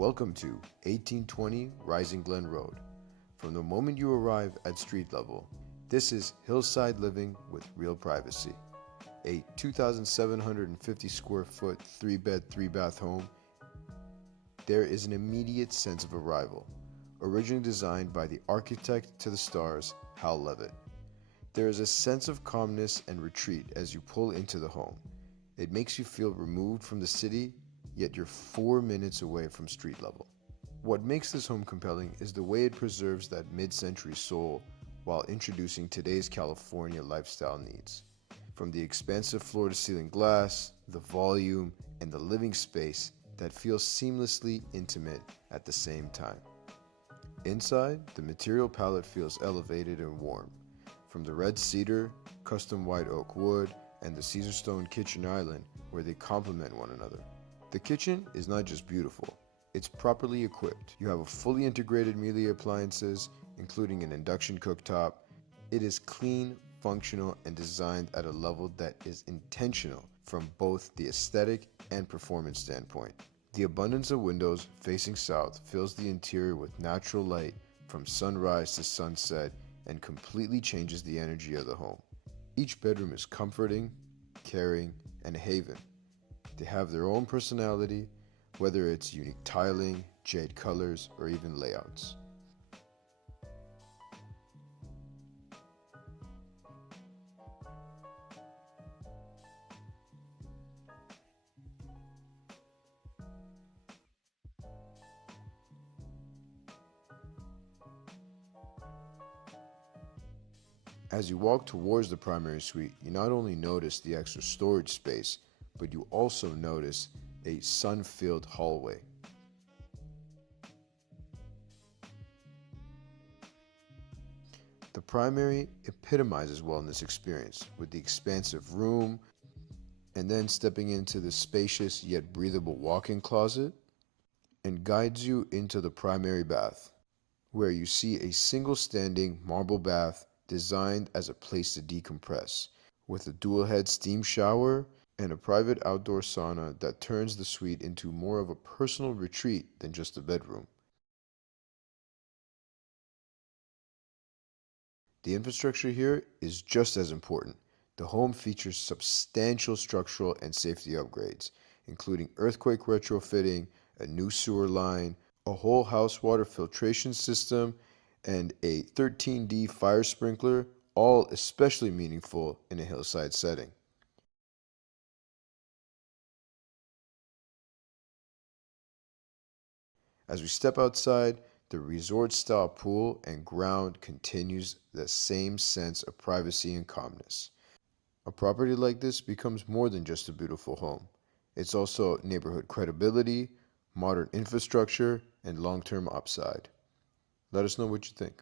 Welcome to 1820 Rising Glen Road. From the moment you arrive at street level, this is Hillside living with real privacy. A 2,750 square foot 3-bed, 3-bath home. There is an immediate sense of arrival, originally designed by the architect to the stars, Hal Levitt. There is a sense of calmness and retreat as you pull into the home. It makes you feel removed from the city, yet you're 4 minutes away from street level. What makes this home compelling is the way it preserves that mid-century soul while introducing today's California lifestyle needs. From the expansive floor-to-ceiling glass, the volume, and the living space that feels seamlessly intimate at the same time. Inside, the material palette feels elevated and warm. From the red cedar, custom white oak wood, and the Caesar stone kitchen island where they complement one another. The kitchen is not just beautiful, it's properly equipped. You have a fully integrated Miele appliances, including an induction cooktop. It is clean, functional, and designed at a level that is intentional from both the aesthetic and performance standpoint. The abundance of windows facing south fills the interior with natural light from sunrise to sunset and completely changes the energy of the home. Each bedroom is comforting, caring, and a haven. They have their own personality, whether it's unique tiling, jade colors, or even layouts. As you walk towards the primary suite, you not only notice the extra storage space, but you also notice a sun-filled hallway. The primary epitomizes wellness experience with the expansive room, and then stepping into the spacious yet breathable walk-in closet, and guides you into the primary bath, where you see a single standing marble bath designed as a place to decompress, with a dual head steam shower and a private outdoor sauna that turns the suite into more of a personal retreat than just a bedroom. The infrastructure here is just as important. The home features substantial structural and safety upgrades, including earthquake retrofitting, a new sewer line, a whole house water filtration system, and a 13D fire sprinkler, all especially meaningful in a hillside setting. As we step outside, the resort-style pool and ground continues the same sense of privacy and calmness. A property like this becomes more than just a beautiful home. It's also neighborhood credibility, modern infrastructure, and long-term upside. Let us know what you think.